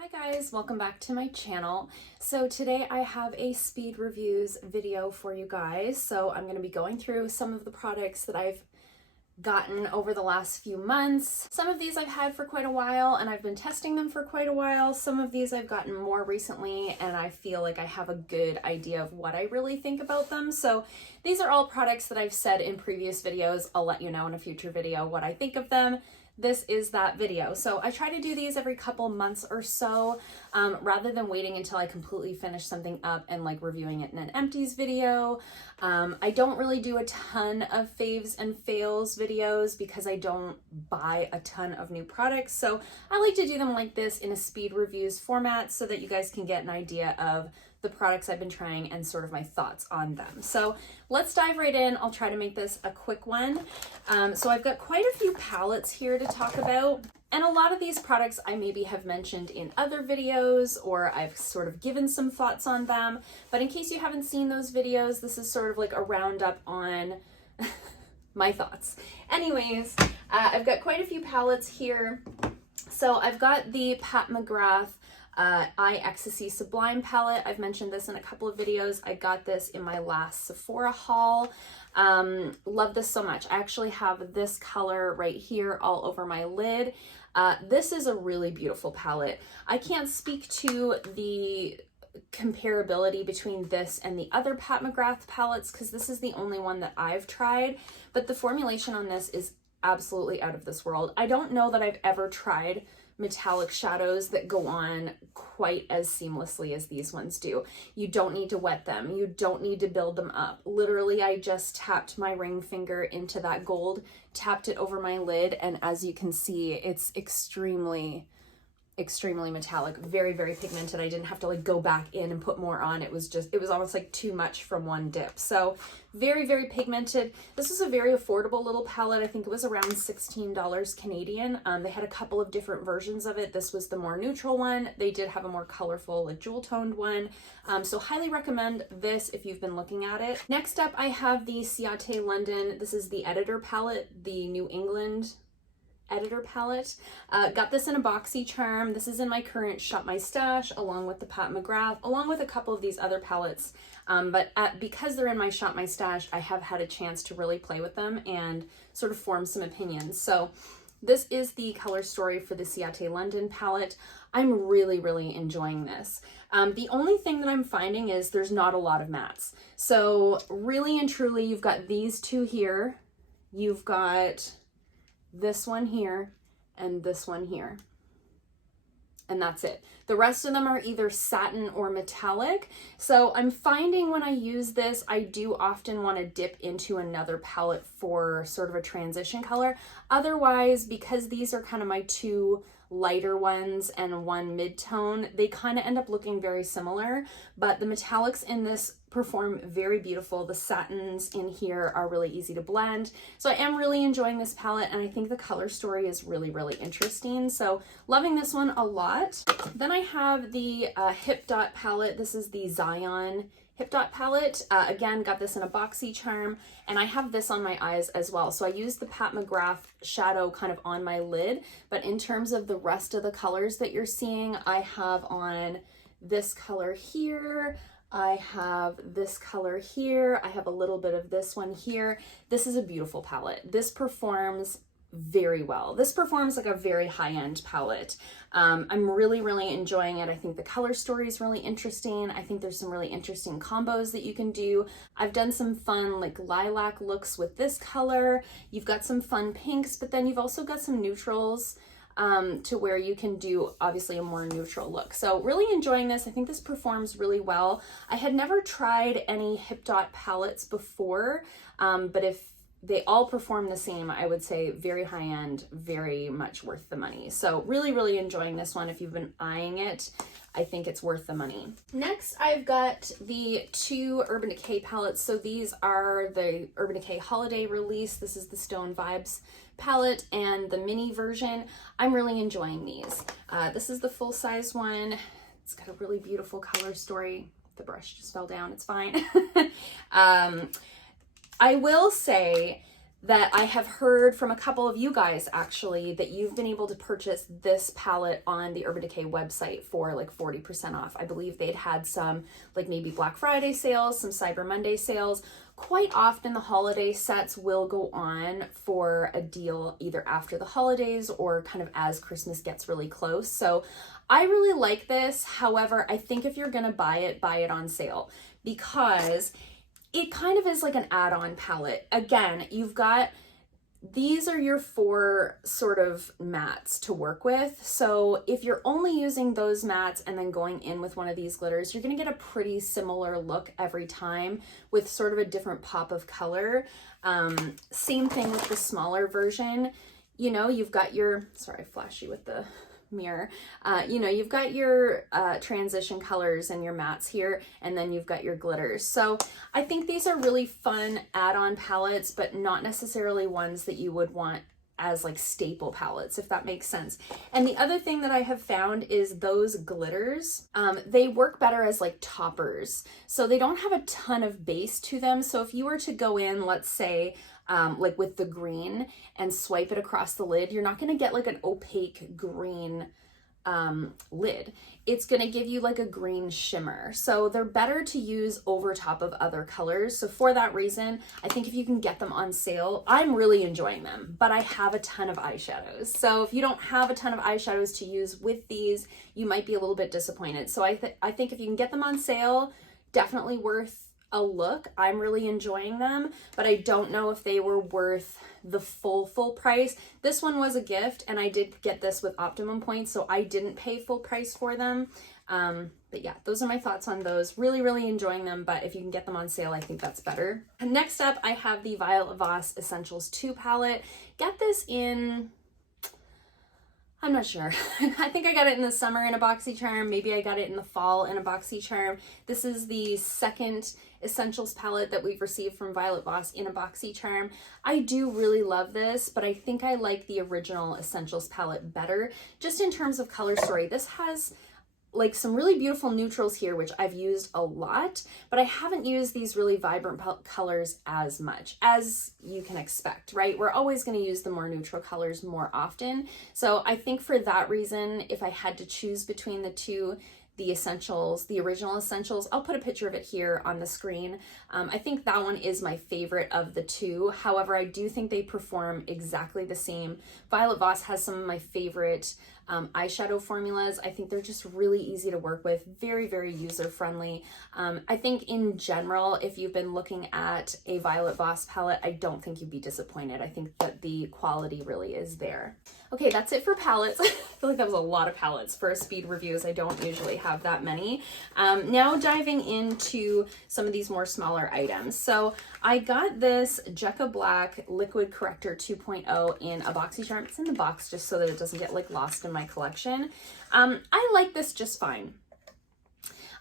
Hi guys, welcome back to my channel. So today I have a speed reviews video for you guys. So I'm going to be going through some of the products that I've gotten over the last few months. Some of these I've had for quite a while and I've been testing them for quite a while. Some of these I've gotten more recently and I feel like I have a good idea of what I really think about them. So these are all products that I've said in previous videos. I'll let you know in a future video what I think of them. This is that video. So I try to do these every couple months or so, rather than waiting until I completely finish something up and like reviewing it in an empties video. I don't really do a ton of faves and fails videos because I don't buy a ton of new products. So I like to do them like this in a speed reviews format so that you guys can get an idea of the products I've been trying and sort of my thoughts on them. So let's dive right in. I'll try to make this a quick one. So I've got quite a few palettes here to talk about. And a lot of these products I maybe have mentioned in other videos or I've sort of given some thoughts on them. But in case you haven't seen those videos, this is sort of like a roundup on my thoughts. Anyways, I've got quite a few palettes here. So I've got the Pat McGrath Eye Ecstasy Sublime palette. I've mentioned this in a couple of videos. I got this in my last Sephora haul. Love this so much. I actually have this color right here all over my lid. This is a really beautiful palette. I can't speak to the comparability between this and the other Pat McGrath palettes because this is the only one that I've tried, but the formulation on this is absolutely out of this world. I don't know that I've ever tried metallic shadows that go on quite as seamlessly as these ones do. You don't need to wet them. You don't need to build them up. Literally, I just tapped my ring finger into that gold, tapped it over my lid, and as you can see, it's extremely metallic, very, very pigmented. I didn't have to like go back in and put more on. It was almost like too much from one dip. So very, very pigmented. This was a very affordable little palette. I think it was around $16 Canadian. They had a couple of different versions of it. This was the more neutral one. They did have a more colorful, like jewel toned one. So highly recommend this if you've been looking at it. Next up, I have the Ciate London. This is the Editor palette, the New England Editor palette. Got this in a boxy charm. This is in my current Shop My Stash along with the Pat McGrath, along with a couple of these other palettes. Because they're in my Shop My Stash, I have had a chance to really play with them and sort of form some opinions. So this is the color story for the Ciate London palette. I'm really, really enjoying this. The only thing that I'm finding is there's not a lot of mattes. So really and truly, you've got these two here. You've got this one here and this one here, and that's it. The rest of them are either satin or metallic. So I'm finding when I use this, I do often want to dip into another palette for sort of a transition color. Otherwise, because these are kind of my two lighter ones and one mid-tone, they kind of end up looking very similar, but the metallics in this perform very beautiful. The satins in here are really easy to blend. So I am really enjoying this palette and I think the color story is really, really interesting. So loving this one a lot. Then I have the Hip Dot palette. This is the Zion Hip Dot palette. Again, got this in a boxy charm and I have this on my eyes as well. So I use the Pat McGrath shadow kind of on my lid, but in terms of the rest of the colors that you're seeing, I have on this color here, I have this color here, I have a little bit of this one here. This is a beautiful palette. This performs very well. This performs like a very high-end palette. I'm really, really enjoying it. I think the color story is really interesting. I think there's some really interesting combos that you can do. I've done some fun like lilac looks with this color. You've got some fun pinks, but then you've also got some neutrals to where you can do obviously a more neutral look. So really enjoying this. I think this performs really well. I had never tried any Hip Dot palettes before, but if they all perform the same, I would say very high end, very much worth the money. So really, really enjoying this one. If you've been eyeing it, I think it's worth the money. Next, I've got the two Urban Decay palettes. So these are the Urban Decay holiday release. This is the Stone Vibes palette and the mini version. I'm really enjoying these. This is the full size one. It's got a really beautiful color story. The brush just fell down, it's fine. I will say that I have heard from a couple of you guys actually that you've been able to purchase this palette on the Urban Decay website for like 40% off. I believe they'd had some like maybe Black Friday sales, some Cyber Monday sales. Quite often the holiday sets will go on for a deal either after the holidays or kind of as Christmas gets really close. So I really like this. However, I think if you're gonna buy it on sale, because it kind of is like an add-on palette. Again, you've got, these are your 4 sort of mattes to work with. So if you're only using those mattes and then going in with one of these glitters, you're gonna get a pretty similar look every time with sort of a different pop of color. Same thing with the smaller version. You know, you've got your, sorry, I flash you with the mirror. You know, you've got your transition colors and your mattes here, and then you've got your glitters. So I think these are really fun add-on palettes, but not necessarily ones that you would want as like staple palettes, if that makes sense. And the other thing that I have found is those glitters, they work better as like toppers. So they don't have a ton of base to them. So if you were to go in, let's say, like with the green and swipe it across the lid, you're not going to get like an opaque green lid. It's going to give you like a green shimmer. So they're better to use over top of other colors. So for that reason, I think if you can get them on sale, I'm really enjoying them, but I have a ton of eyeshadows. So if you don't have a ton of eyeshadows to use with these, you might be a little bit disappointed. So I think if you can get them on sale, definitely worth a look. I'm really enjoying them, but I don't know if they were worth the full price. This one was a gift and I did get this with optimum points, so I didn't pay full price for them. But yeah, those are my thoughts on those. Really enjoying them, but if you can get them on sale, I think that's better. And next up, I have the Violet Voss Essentials 2 palette. Get this in, I'm not sure. I think I got it in the summer in a BoxyCharm. Maybe I got it in the fall in a BoxyCharm. This is the second Essentials palette that we've received from Violet Voss in a BoxyCharm. I do really love this, but I think I like the original Essentials palette better, just in terms of color story. This has like some really beautiful neutrals here, which I've used a lot, but I haven't used these really vibrant colors as much as you can expect, right? We're always going to use the more neutral colors more often. So I think for that reason, if I had to choose between the two, the Essentials, the original Essentials, I'll put a picture of it here on the screen. I think that one is my favorite of the two. However, I do think they perform exactly the same. Violet Voss has some of my favorite eyeshadow formulas. I think they're just really easy to work with, very user-friendly. I think in general, if you've been looking at a Violet Voss palette, I don't think you'd be disappointed. I think that the quality really is there. Okay, that's it for palettes. I feel like that was a lot of palettes for a speed review, as I don't usually have that many. Now diving into some of these more smaller items. So I got this Jekka Black Liquid Corrector 2.0 in a BoxyCharm. It's in the box just so that it doesn't get like lost in my collection. I like this just fine.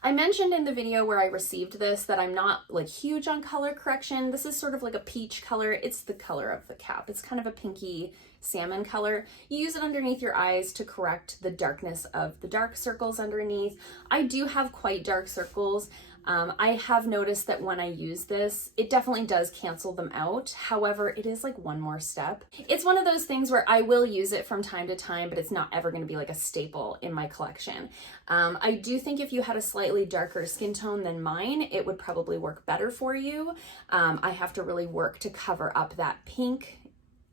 I mentioned in the video where I received this that I'm not like huge on color correction. This is sort of like a peach color. It's the color of the cap. It's kind of a pinky salmon color. You use it underneath your eyes to correct the darkness of the dark circles underneath. I do have quite dark circles. I have noticed that when I use this, it definitely does cancel them out. However, it is like one more step. It's one of those things where I will use it from time to time, but it's not ever going to be like a staple in my collection. I do think if you had a slightly darker skin tone than mine, it would probably work better for you. I have to really work to cover up that pink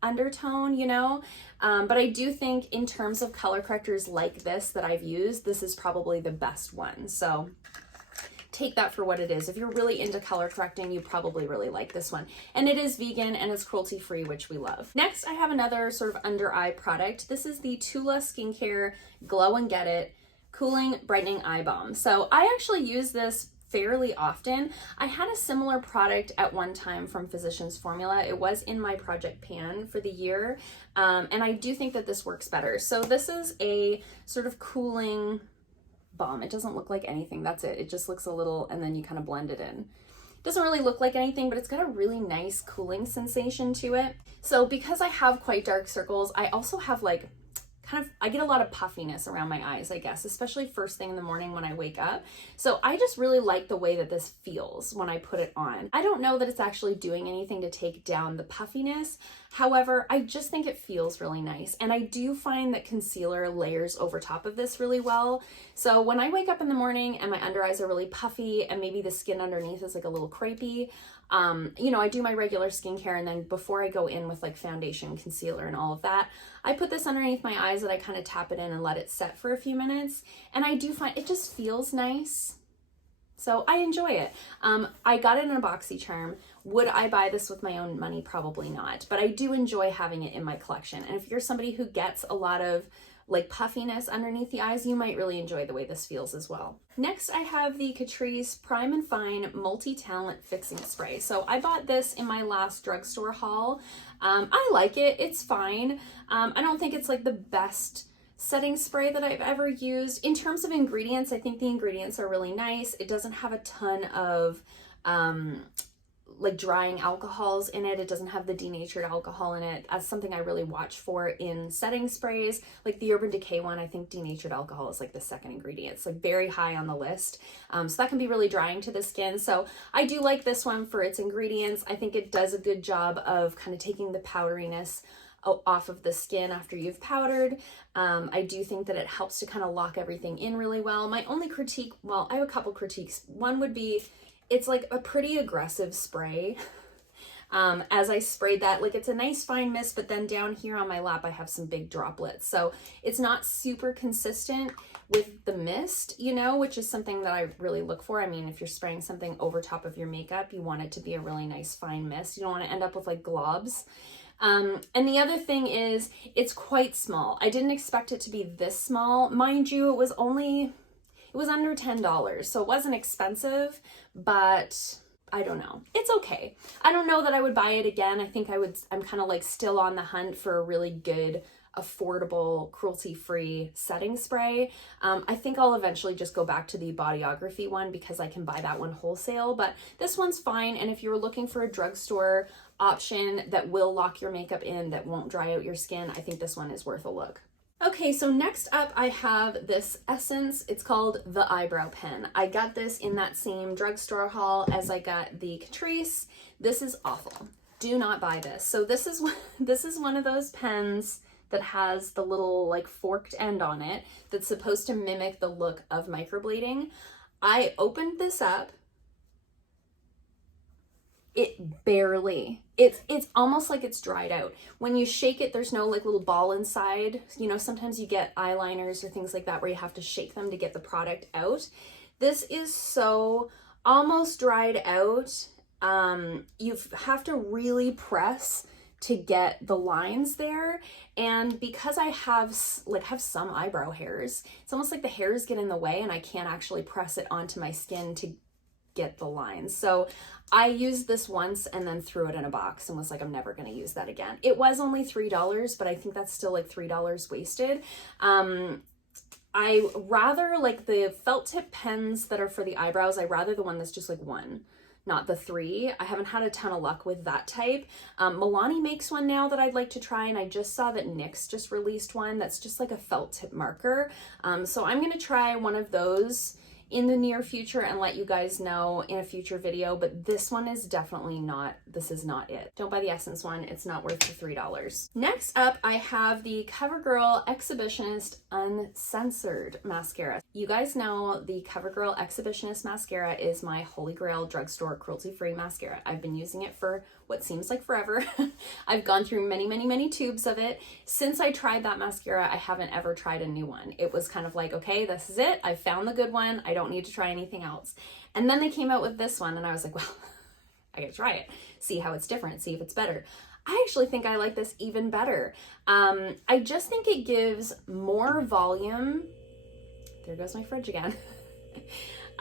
undertone, you know, but I do think in terms of color correctors like this that I've used, this is probably the best one. So take that for what it is. If you're really into color correcting, you probably really like this one. And it is vegan and it's cruelty-free, which we love. Next, I have another sort of under eye product. This is the Tula Skincare Glow and Get It Cooling Brightening Eye Balm. So I actually use this fairly often. I had a similar product at one time from Physicians Formula. It was in my project pan for the year. And I do think that this works better. So this is a sort of cooling balm. It doesn't look like anything. That's it. It just looks a little, and then you kind of blend it in. It doesn't really look like anything, but it's got a really nice cooling sensation to it. So because I have quite dark circles, I also have like I get a lot of puffiness around my eyes, I guess, especially first thing in the morning when I wake up. So I just really like the way that this feels when I put it on. I don't know that it's actually doing anything to take down the puffiness. However, I just think it feels really nice. And I do find that concealer layers over top of this really well. So when I wake up in the morning and my under eyes are really puffy and maybe the skin underneath is like a little crepey, you know, I do my regular skincare, and then before I go in with like foundation, concealer, and all of that, I put this underneath my eyes and I kind of tap it in and let it set for a few minutes. And I do find it just feels nice. So I enjoy it. I got it in a BoxyCharm. Would I buy this with my own money? Probably not. But I do enjoy having it in my collection. And if you're somebody who gets a lot of like puffiness underneath the eyes, you might really enjoy the way this feels as well. Next, I have the Catrice Prime and Fine Multi-Talent Fixing Spray. So I bought this in my last drugstore haul. I like it. It's fine. I don't think it's like the best setting spray that I've ever used. In terms of ingredients, I think the ingredients are really nice. It doesn't have a ton of like drying alcohols in it. It doesn't have the denatured alcohol in it. That's something I really watch for in setting sprays. Like the Urban Decay one, I think denatured alcohol is like the second ingredient. It's like very high on the list. So that can be really drying to the skin. So I do like this one for its ingredients. I think it does a good job of kind of taking the powderiness off of the skin after you've powdered. I do think that it helps to kind of lock everything in really well. My only critique, well, I have a couple critiques. One would be, it's like a pretty aggressive spray. As I sprayed that, like it's a nice fine mist, but then down here on my lap, I have some big droplets. So it's not super consistent with the mist, you know, which is something that I really look for. I mean, if you're spraying something over top of your makeup, you want it to be a really nice fine mist. You don't want to end up with like globs. And the other thing is it's quite small. I didn't expect it to be this small. Mind you, it was under $10, so it wasn't expensive, but I don't know. It's okay. I don't know that I would buy it again. I think I'm kind of like still on the hunt for a really good, affordable, cruelty-free setting spray. I think I'll eventually just go back to the Bodyography one because I can buy that one wholesale, but this one's fine. And if you're looking for a drugstore option that will lock your makeup in, that won't dry out your skin, I think this one is worth a look. Okay, so next up I have this Essence. It's called the Eyebrow Pen. I got this in that same drugstore haul as I got the Catrice. This is awful. Do not buy this. So this is one of those pens that has the little like forked end on it that's supposed to mimic the look of microblading. I opened this up. It barely, it's almost like it's dried out. When you shake it, there's no like little ball inside. You know, sometimes you get eyeliners or things like that where you have to shake them to get the product out. This is so almost dried out. You have to really press to get the lines there. And because I have some eyebrow hairs, it's almost like the hairs get in the way and I can't actually press it onto my skin to get the lines. So I used this once and then threw it in a box and was like, I'm never going to use that again. It was only $3, but I think that's still like $3 wasted. I rather like the felt tip pens that are for the eyebrows. I rather the one that's just like one, not the three. I haven't had a ton of luck with that type. Milani makes one now that I'd like to try, and I just saw that NYX just released one that's just like a felt tip marker. So I'm going to try one of those in the near future and let you guys know in a future video, but this one is definitely not, this is not it. Don't buy the Essence one, it's not worth the $3. Next up, I have the CoverGirl Exhibitionist Uncensored Mascara. You guys know the CoverGirl Exhibitionist Mascara is my holy grail drugstore cruelty-free mascara. I've been using it for what seems like forever. I've gone through many tubes of it. Since I tried that mascara, I haven't ever tried a new one. It was kind of like, okay, this is it. I found the good one. I don't need to try anything else. And then they came out with this one and I was like, well, I gotta try it, see how it's different, see if it's better. I actually think I like this even better. I just think it gives more volume. There goes my fridge again.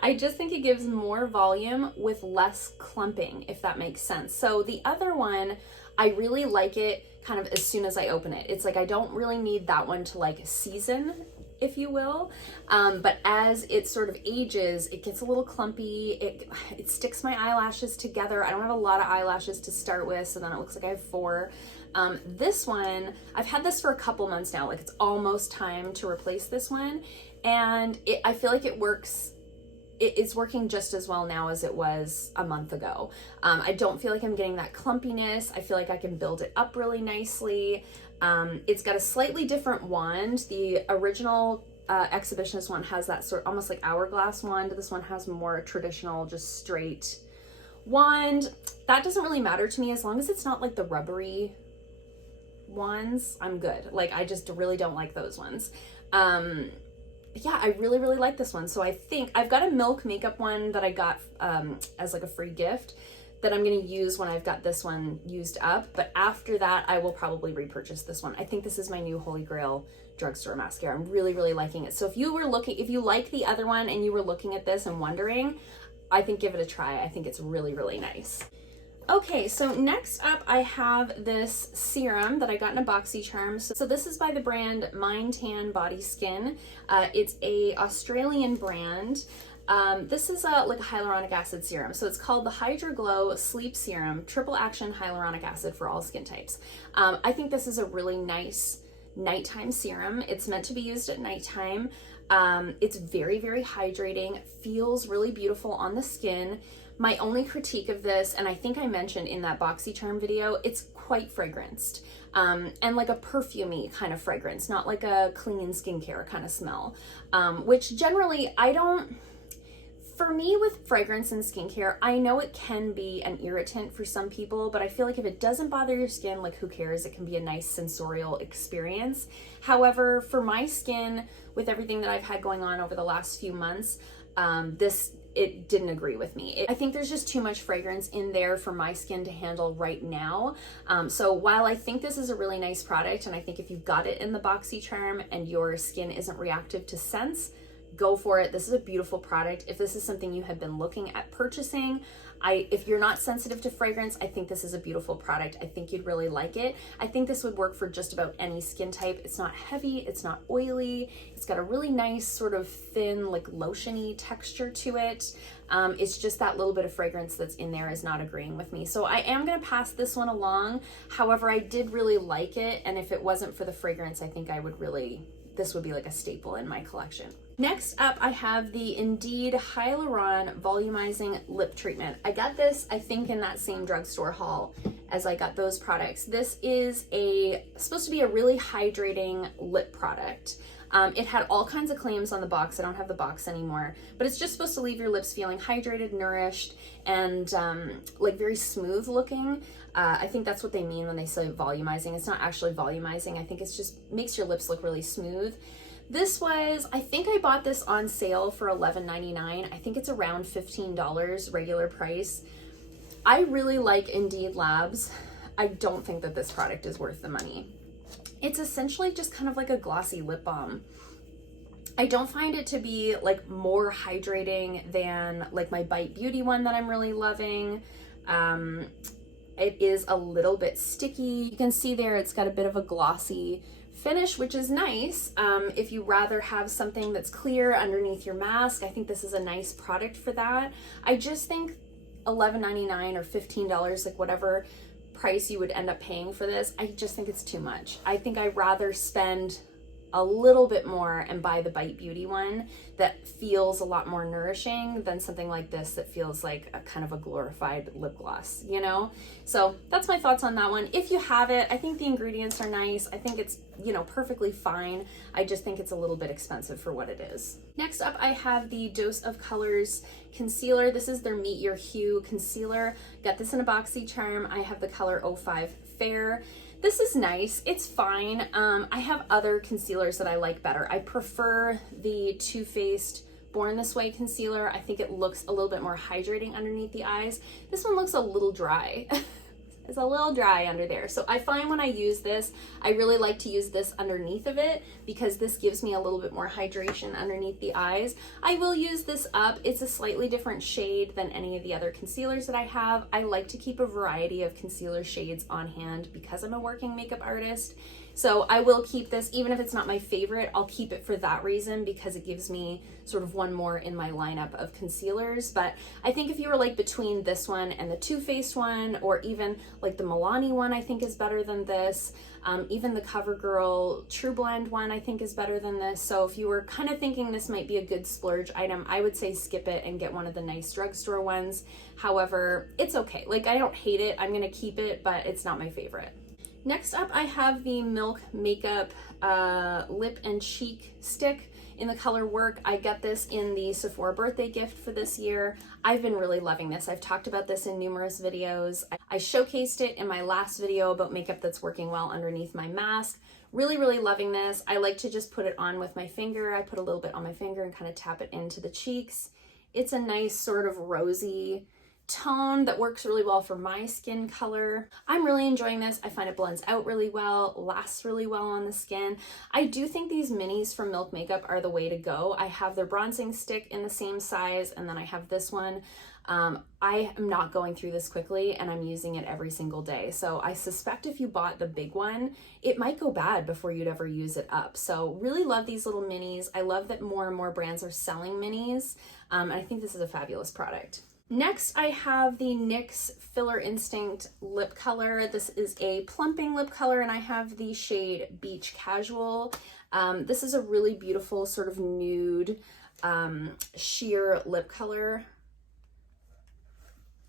I just think it gives more volume with less clumping, if that makes sense. So the other one, I really like it kind of as soon as I open it. It's like I don't really need that one to like season, if you will, but as it sort of ages, it gets a little clumpy. It sticks my eyelashes together. I don't have a lot of eyelashes to start with, so then it looks like I have 4. This one, I've had this for a couple months now. Like, it's almost time to replace this one, and I feel like it works. It's working just as well now as it was a month ago. I don't feel like I'm getting that clumpiness. I feel like I can build it up really nicely. It's got a slightly different wand. The original exhibitionist one has that sort of almost like hourglass wand. This one has more traditional, just straight wand. That doesn't really matter to me as long as it's not like the rubbery ones. I'm good. Like, I just really don't like those ones. Yeah, I really, really like this one. So I think I've got a Milk makeup one that I got as like a free gift that I'm going to use when I've got this one used up. But after that, I will probably repurchase this one. I think this is my new Holy Grail drugstore mascara. I'm really, really liking it. So if you like the other one and you were looking at this and wondering, I think give it a try. I think it's really, really nice. Okay, so next up I have this serum that I got in a BoxyCharm. So this is by the brand Mind Tan Body Skin. It's a Australian brand. This is like a hyaluronic acid serum. So it's called the Hydra Glow Sleep Serum, Triple Action Hyaluronic Acid for all skin types. I think this is a really nice nighttime serum. It's meant to be used at nighttime. It's very, very hydrating, feels really beautiful on the skin. My only critique of this, and I think I mentioned in that BoxyCharm video, it's quite fragranced, and like a perfumey kind of fragrance, not like a clean skincare kind of smell, which generally for me with fragrance and skincare, I know it can be an irritant for some people, but I feel like if it doesn't bother your skin, like who cares? It can be a nice sensorial experience. However, for my skin, with everything that I've had going on over the last few months, it didn't agree with me. I think there's just too much fragrance in there for my skin to handle right now. So while I think this is a really nice product, and I think if you've got it in the BoxyCharm and your skin isn't reactive to scents, go for it. This is a beautiful product. If this is something you have been looking at purchasing, if you're not sensitive to fragrance, I think this is a beautiful product. I think you'd really like it. I think this would work for just about any skin type. It's not heavy, it's not oily. It's got a really nice sort of thin, like lotiony texture to it. It's just that little bit of fragrance that's in there is not agreeing with me. So I am gonna pass this one along. However, I did really like it. And if it wasn't for the fragrance, I think this would be like a staple in my collection. Next up, I have the Indeed Hyaluron Volumizing Lip Treatment. I got this, I think, in that same drugstore haul as I got those products. This is supposed to be a really hydrating lip product. It had all kinds of claims on the box. I don't have the box anymore, but it's just supposed to leave your lips feeling hydrated, nourished, and like very smooth looking. I think that's what they mean when they say volumizing. It's not actually volumizing. I think it's just makes your lips look really smooth. This was, I think I bought this on sale for $11.99. I think it's around $15 regular price. I really like Indeed Labs. I don't think that this product is worth the money. It's essentially just kind of like a glossy lip balm. I don't find it to be like more hydrating than like my Bite Beauty one that I'm really loving. It is a little bit sticky. You can see there it's got a bit of a glossy finish, which is nice. If you rather have something that's clear underneath your mask, I think this is a nice product for that. I just think $11.99 or $15, like whatever price you would end up paying for this, I just think it's too much. I think I'd rather spend a little bit more and buy the Bite Beauty one that feels a lot more nourishing than something like this that feels like a kind of a glorified lip gloss, you know? So that's my thoughts on that one. If you have it, I think the ingredients are nice. I think it's, you know, perfectly fine. I just think it's a little bit expensive for what it is. Next up, I have the Dose of Colors concealer. This is their Meet Your Hue concealer. Got this in a BoxyCharm. I have the color 05 Fair. This is nice. It's fine. I have other concealers that I like better. I prefer the Too Faced Born This Way concealer. I think it looks a little bit more hydrating underneath the eyes. This one looks a little dry. It's a little dry under there. So I find when I use this, I really like to use this underneath of it because this gives me a little bit more hydration underneath the eyes. I will use this up. It's a slightly different shade than any of the other concealers that I have. I like to keep a variety of concealer shades on hand because I'm a working makeup artist. So I will keep this, even if it's not my favorite, I'll keep it for that reason because it gives me sort of one more in my lineup of concealers. But I think if you were like between this one and the Too Faced one, or even like the Milani one, I think is better than this. Even the CoverGirl True Blend one I think is better than this. So if you were kind of thinking this might be a good splurge item, I would say skip it and get one of the nice drugstore ones. However, it's okay. Like, I don't hate it. I'm gonna keep it, but it's not my favorite. Next up, I have the Milk Makeup Lip and Cheek Stick in the color Work. I got this in the Sephora birthday gift for this year. I've been really loving this. I've talked about this in numerous videos. I showcased it in my last video about makeup that's working well underneath my mask. Really, really loving this. I like to just put it on with my finger. I put a little bit on my finger and kind of tap it into the cheeks. It's a nice sort of rosy tone that works really well for my skin color. I'm really enjoying this. I find it blends out really well, lasts really well on the skin. I do think these minis from Milk Makeup are the way to go. I have their bronzing stick in the same size, and then I have this one. I am not going through this quickly, and I'm using it every single day. So I suspect if you bought the big one, it might go bad before you'd ever use it up. So really love these little minis. I love that more and more brands are selling minis. And I think this is a fabulous product. Next, I have the NYX Filler Instinct lip color. This is a plumping lip color, and I have the shade Beach Casual. This is a really beautiful sort of nude sheer lip color.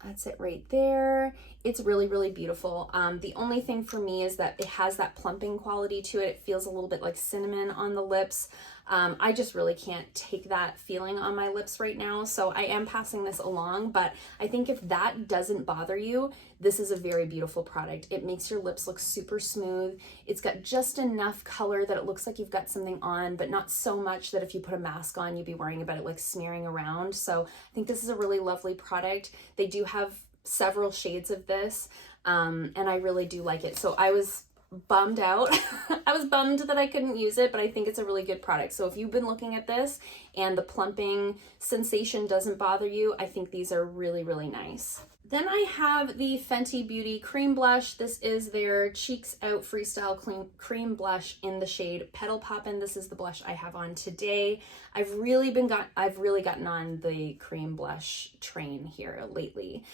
That's it right there. It's really, really beautiful. The only thing for me is that it has that plumping quality to it. It feels a little bit like cinnamon on the lips. I just really can't take that feeling on my lips right now, so I am passing this along, but I think if that doesn't bother you, this is a very beautiful product. It makes your lips look super smooth. It's got just enough color that it looks like you've got something on, but not so much that if you put a mask on, you'd be worrying about it like smearing around. So I think this is a really lovely product. They do have several shades of this, and I really do like it. So I was bummed out. I was bummed that I couldn't use it, but I think it's a really good product. So if you've been looking at this and the plumping sensation doesn't bother you, I think these are really, really nice. Then I have the Fenty Beauty Cream Blush. This is their Cheeks Out Freestyle Cream Blush in the shade Petal Poppin'. This is the blush I have on today. I've really gotten on the cream blush train here lately.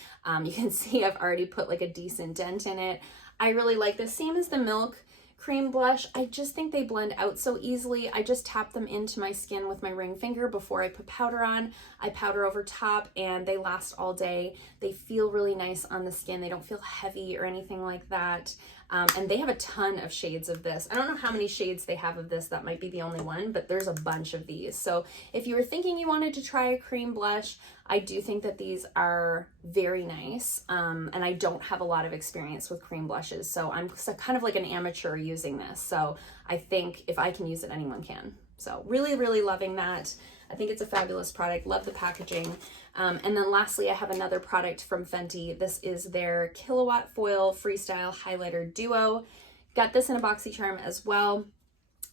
You can see I've already put like a decent dent in it. I really like this. Same as the Milk Cream Blush. I just think they blend out so easily. I just tap them into my skin with my ring finger before I put powder on. I powder over top and they last all day. They feel really nice on the skin. They don't feel heavy or anything like that. And they have a ton of shades of this. I don't know how many shades they have of this. That might be the only one, but there's a bunch of these. So if you were thinking you wanted to try a cream blush, I do think that these are very nice. And I don't have a lot of experience with cream blushes, so I'm kind of like an amateur using this. So I think if I can use it, anyone can. So really, really loving that. I think it's a fabulous product. Love the packaging. And then lastly, I have another product from Fenty. This is their Kilowatt Foil Freestyle Highlighter Duo. Got this in a BoxyCharm as well.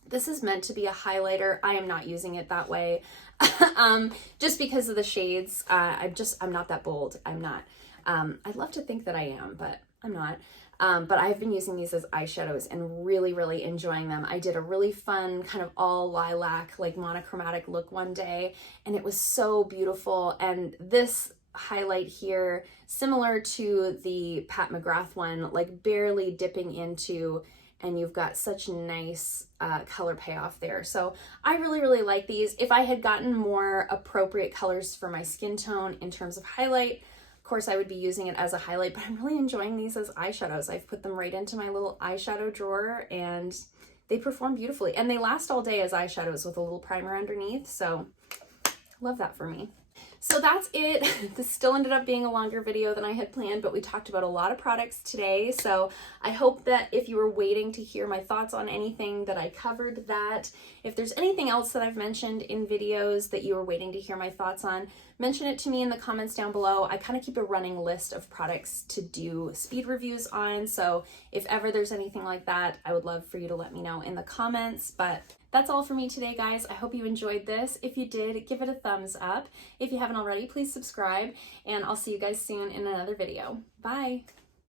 This is meant to be a highlighter. I am not using it that way. Just because of the shades. I'm not that bold. I'm not. I'd love to think that I am, but I'm not. But I've been using these as eyeshadows and really, really enjoying them. I did a really fun kind of all lilac, like monochromatic look one day, and it was so beautiful. And this highlight here, similar to the Pat McGrath one, like barely dipping into, and you've got such nice color payoff there. So I really, really like these. If I had gotten more appropriate colors for my skin tone in terms of highlight, of course I would be using it as a highlight, but I'm really enjoying these as eyeshadows. I've put them right into my little eyeshadow drawer and they perform beautifully. And they last all day as eyeshadows with a little primer underneath, so love that for me. So that's it. This still ended up being a longer video than I had planned, but we talked about a lot of products today. So I hope that if you were waiting to hear my thoughts on anything, that I covered that. If there's anything else that I've mentioned in videos that you were waiting to hear my thoughts on, mention it to me in the comments down below. I kind of keep a running list of products to do speed reviews on. So if ever there's anything like that, I would love for you to let me know in the comments. But that's all for me today, guys. I hope you enjoyed this. If you did, give it a thumbs up. If you haven't already, please subscribe, and I'll see you guys soon in another video. Bye.